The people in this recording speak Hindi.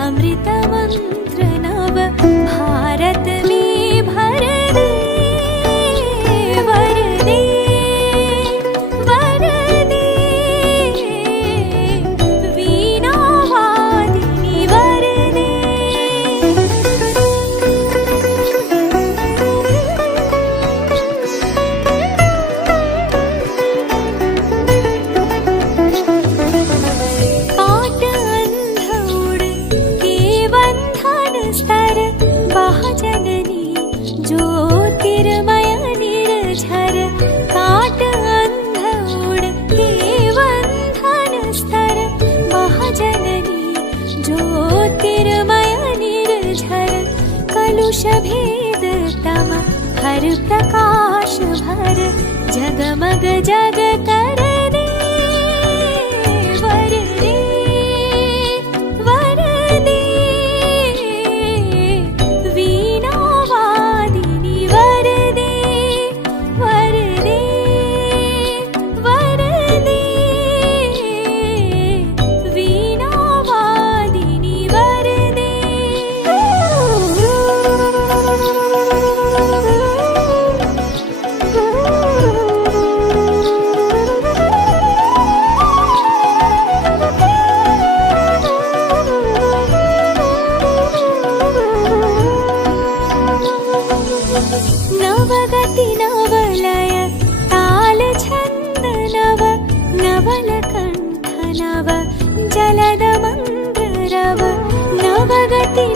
अमृतमंत्र नव भारत में भर दे, वर दे, वर दे, वीणा वादिनी वर दे। काट अंधौड़ के बंधन स्तर बहुजननी ज्योतिर्मय निर्झर। काट अंधौड़ के बंधन स्तर बहुजननी ज्योतिर्मय निर्झर। कलुष भेद तम हर प्रकाश भर जगमग जग कर दे, वर दे, वर दे, वीणा वादिनी वर दे, वर दे, वर दे, वीणा वादिनी वर दे। नवगति नवलय ताल छंद नव, नवलकंठ नव जलद मंद्र रव। नवगति